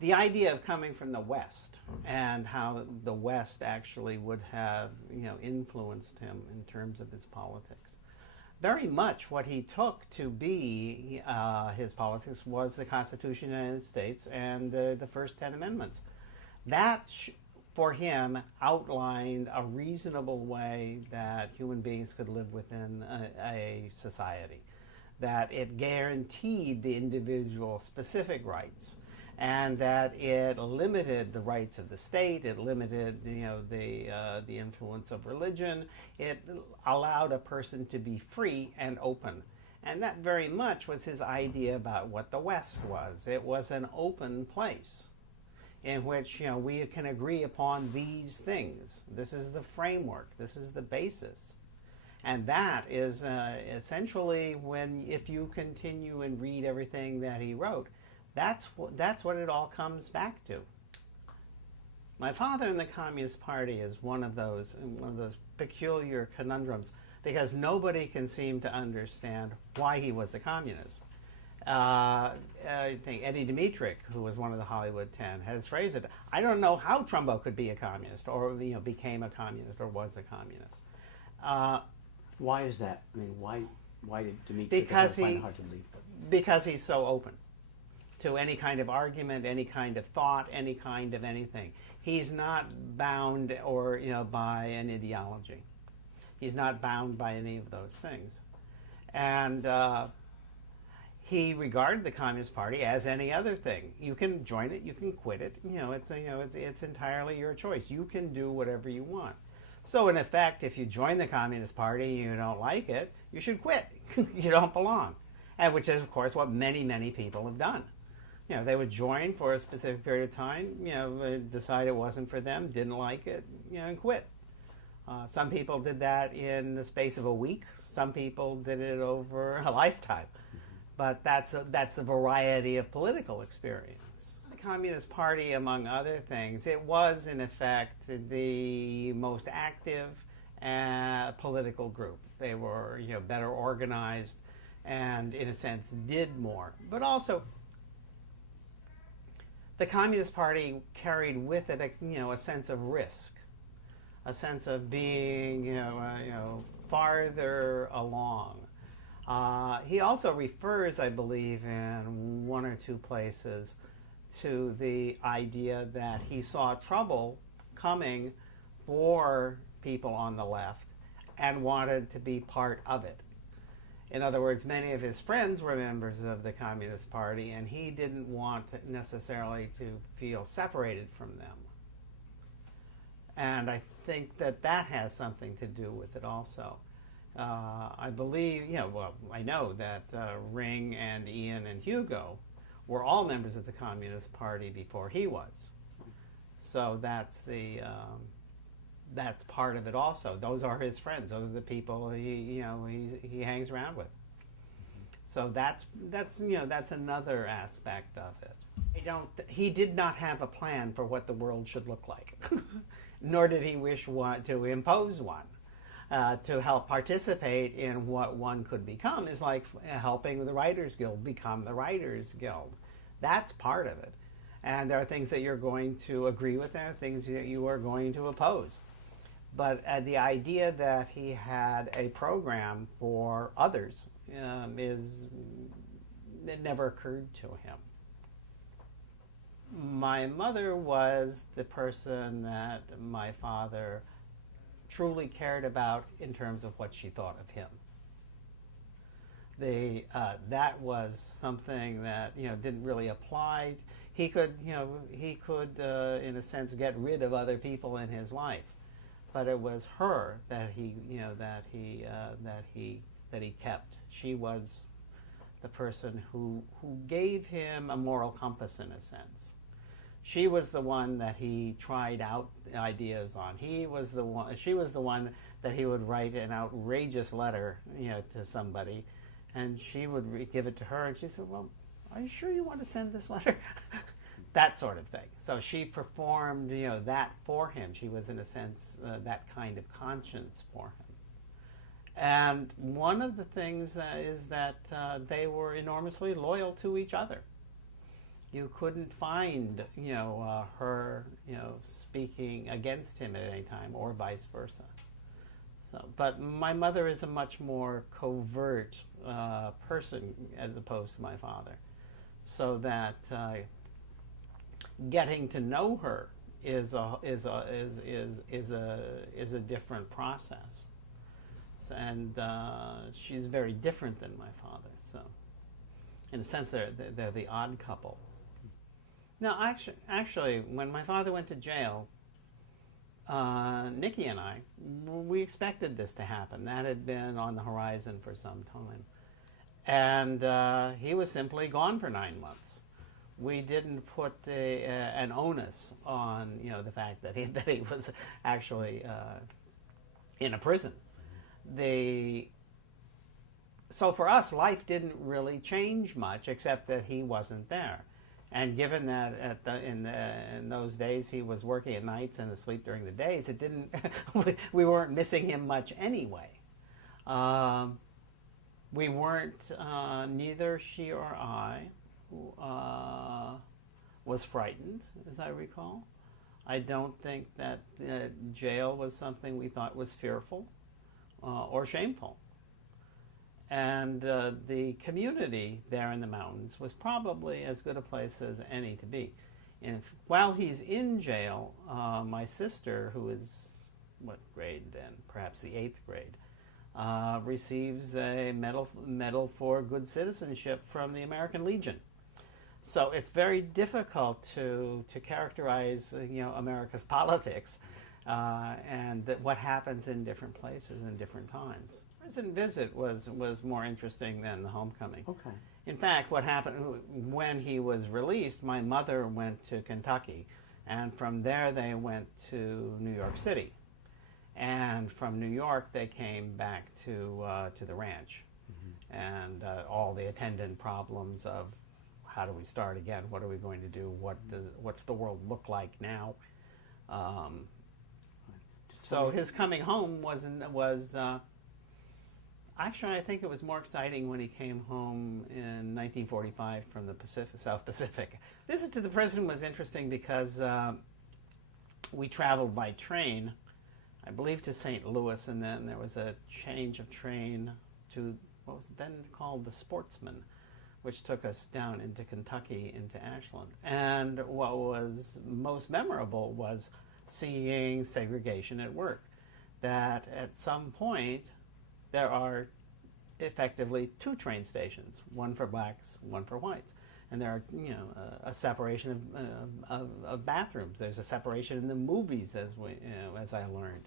the idea of coming from the West and how the West actually would have, influenced him in terms of his politics. Very much what he took to be his politics was the Constitution of the United States and the first 10 Amendments. That, for him, outlined a reasonable way that human beings could live within a society, that it guaranteed the individual specific rights, and that it limited the rights of the state. It limited, the influence of religion. It allowed a person to be free and open, and that very much was his idea about what the West was. It was an open place in which we can agree upon these things. This is the framework. This is the basis. And that is essentially if you continue and read everything that he wrote, that's what it all comes back to. My father in the Communist Party is one of those peculiar conundrums, because nobody can seem to understand why he was a communist. I think Eddie Dmytryk, who was one of the Hollywood 10, has phrased it, I don't know how Trumbo could be a communist, or became a communist, or was a communist. Why is that? I mean, why did Dmytryk find it hard to believe? Because he's so open to any kind of argument, any kind of thought, any kind of anything. He's not bound by an ideology. He's not bound by any of those things. And he regarded the Communist Party as any other thing. You can join it, you can quit it. It's entirely your choice. You can do whatever you want. So in effect, if you join the Communist Party and you don't like it, you should quit. You don't belong. And which is, of course, what many, many people have done. They would join for a specific period of time, decide it wasn't for them, didn't like it, and quit. Some people did that in the space of a week. Some people did it over a lifetime. But that's the variety of political experience. The Communist Party, among other things, it was, in effect, the most active political group. They were, better organized and, in a sense, did more. But also, the Communist Party carried with it a sense of risk, a sense of being farther along. He also refers, I believe, in one or two places to the idea that he saw trouble coming for people on the left and wanted to be part of it. In other words, many of his friends were members of the Communist Party, and he didn't want necessarily to feel separated from them. And I think that has something to do with it also. I believe, I know that Ring and Ian and Hugo were all members of the Communist Party before he was. So that's part of it also. Those are his friends. Those are the people he hangs around with. So that's another aspect of it. He did not have a plan for what the world should look like, nor did he wish to impose one. To help participate in what one could become is like helping the Writers Guild become the Writers Guild. That's part of it. And there are things that you're going to agree with, there are things that you are going to oppose. But the idea that he had a program for others it never occurred to him. My mother was the person that my father truly cared about in terms of what she thought of him. That was something that didn't really apply. He could in a sense get rid of other people in his life, but it was her that he kept. She was the person who gave him a moral compass in a sense. She was the one that he tried out ideas on. She was the one that he would write an outrageous letter, to somebody, and she would give it to her, and she said, "Well, are you sure you want to send this letter?" That sort of thing. So she performed, that for him. She was, in a sense, that kind of conscience for him. And one of the things is that they were enormously loyal to each other. You couldn't find, her, speaking against him at any time, or vice versa. So, but my mother is a much more covert person as opposed to my father, so that getting to know her is a different process, and she's very different than my father. So, in a sense, they're the odd couple. Now, actually, when my father went to jail, Nikki and I, we expected this to happen. That had been on the horizon for some time. And he was simply gone for 9 months. We didn't put an onus on, the fact that he was actually in a prison. So for us, life didn't really change much, except that he wasn't there. And given that in those days he was working at nights and asleep during the days, it didn't. We weren't missing him much anyway. We weren't. Neither she or I was frightened, as I recall. I don't think that jail was something we thought was fearful or shameful. And the community there in the mountains was probably as good a place as any to be. And while he's in jail, my sister, who is, what grade then? Perhaps the 8th grade, receives a medal for good citizenship from the American Legion. So it's very difficult to characterize, America's politics and what happens in different places in different times. Prison visit was more interesting than the homecoming. Okay. In fact, what happened when he was released, my mother went to Kentucky, and from there they went to New York City, and from New York they came back to the ranch, and all the attendant problems of how do we start again? What are we going to do? What's the world look like now? So his coming home was. Actually, I think it was more exciting when he came home in 1945 from the South Pacific. Visit to the prison was interesting because we traveled by train, I believe, to St. Louis, and then there was a change of train to what was then called the Sportsman, which took us down into Kentucky, into Ashland. And what was most memorable was seeing segregation at work, that at some point there are effectively 2 train stations, one for blacks, one for whites. And there are, a separation of bathrooms. There's a separation in the movies, as I learned.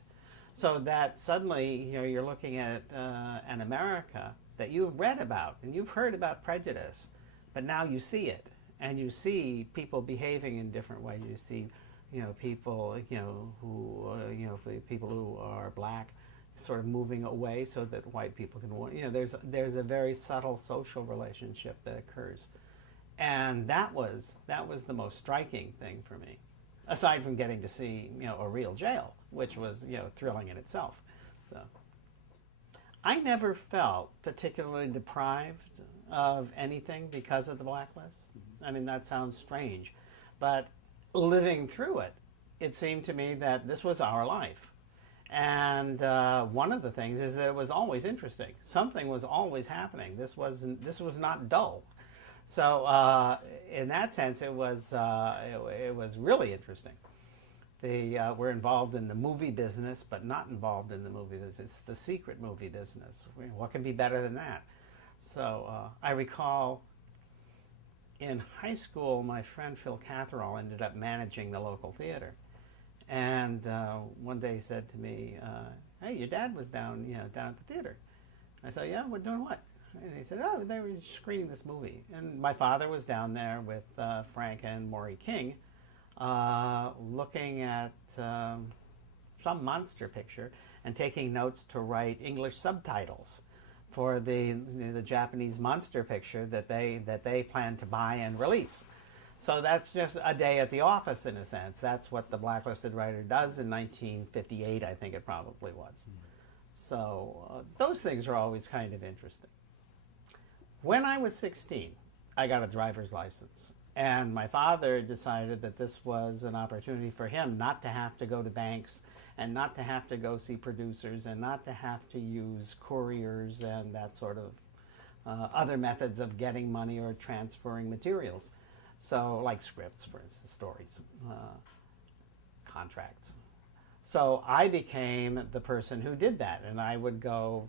So that suddenly, you're looking at an America that you've read about and you've heard about prejudice, but now you see it, and you see people behaving in different ways. You see, people, people who are black sort of moving away so that white people can, there's a very subtle social relationship that occurs. And that was the most striking thing for me, aside from getting to see, a real jail, which was, thrilling in itself. So I never felt particularly deprived of anything because of the blacklist. I mean, that sounds strange, but living through it, it seemed to me that this was our life. And one of the things is that it was always interesting. Something was always happening. This was not dull. So in that sense, it was really interesting. We're involved in the movie business, but not involved in the movie business. It's the secret movie business. What can be better than that? So I recall in high school, my friend Phil Catherall ended up managing the local theater. And one day he said to me, "Hey, your dad was down at the theater." I said, "Yeah, we're doing what?" And he said, "Oh, they were screening this movie." And my father was down there with Frank and Maury King, looking at some monster picture and taking notes to write English subtitles for the Japanese monster picture that they plan to buy and release. So that's just a day at the office, in a sense. That's what the blacklisted writer does in 1958, I think it probably was. So those things are always kind of interesting. When I was 16, I got a driver's license. And my father decided that this was an opportunity for him not to have to go to banks and not to have to go see producers and not to have to use couriers and that sort of other methods of getting money or transferring materials. So, like scripts, for instance, stories, contracts. So I became the person who did that, and I would go,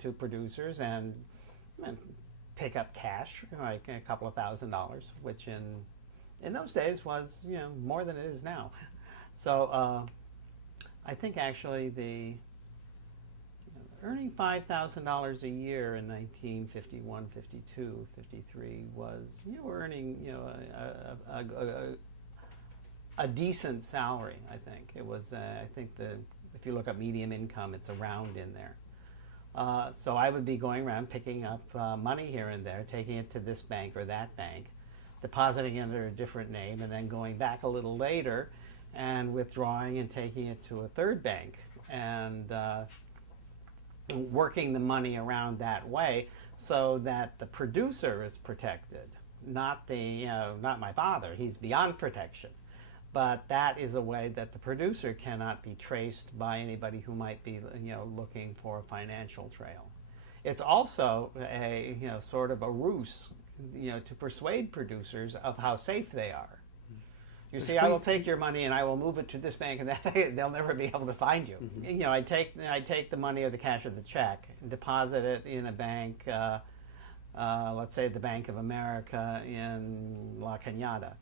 to producers and pick up cash, like a couple of $1,000s, which in those days was, more than it is now. So I think actually the earning $5,000 a year in 1951, 52, 53 was, earning, a decent salary. I think it was. I think if you look up median income, it's around in there. So I would be going around picking up money here and there, taking it to this bank or that bank, depositing it under a different name, and then going back a little later and withdrawing and taking it to a third bank and working the money around that way so that the producer is protected, not my father. He's beyond protection. But that is a way that the producer cannot be traced by anybody who might be, looking for a financial trail. It's also a, sort of a ruse, to persuade producers of how safe they are. You see, I will take your money and I will move it to this bank and that they'll never be able to find you. Mm-hmm. I take the money or the cash or the check and deposit it in a bank, let's say the Bank of America in La Cañada.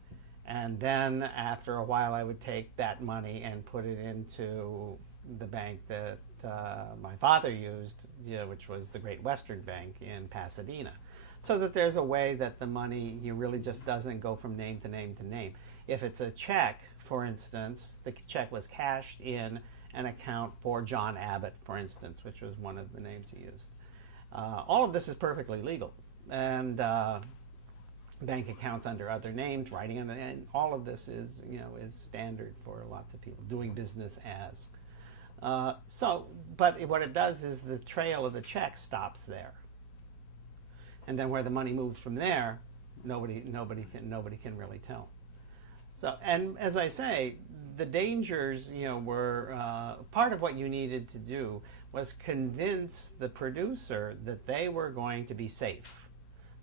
And then after a while, I would take that money and put it into the bank that my father used, which was the Great Western Bank in Pasadena. So that there's a way that the money really just doesn't go from name to name to name. If it's a check, for instance, the check was cashed in an account for John Abbott, for instance, which was one of the names he used. All of this is perfectly legal. And bank accounts under other names, writing on and all of this is standard for lots of people doing business as. But what it does is the trail of the check stops there, and then where the money moves from there, nobody can really tell. So, and as I say, the dangers were part of what you needed to do was convince the producer that they were going to be safe.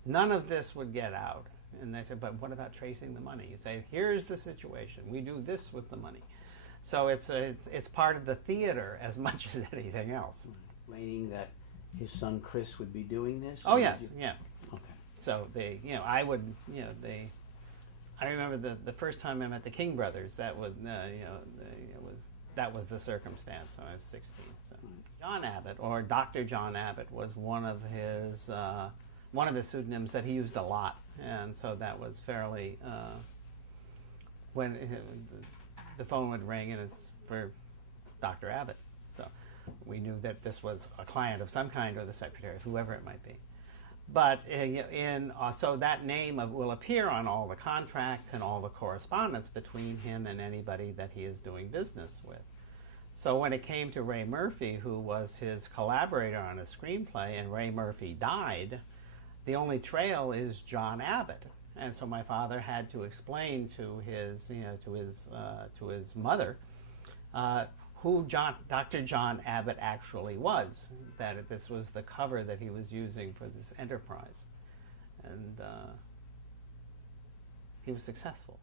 None of this would get out. And they said, but what about tracing the money? You say, here's the situation. We do this with the money. So it's part of the theater as much as anything else. Meaning that his son Chris would be doing this? Oh, yes, yeah. Okay. So I remember the first time I met the King brothers. That was that was the circumstance when I was 16. So John Abbott, or Dr. John Abbott, was one of his pseudonyms that he used a lot, and so that was fairly. When the phone would ring and it's for Dr. Abbott, so we knew that this was a client of some kind or the secretary, whoever it might be. But so that name will appear on all the contracts and all the correspondence between him and anybody that he is doing business with. So when it came to Ray Murphy, who was his collaborator on a screenplay, and Ray Murphy died, the only trail is John Abbott. And so my father had to explain to his mother who Dr. John Abbott actually was, that this was the cover that he was using for this enterprise. And he was successful.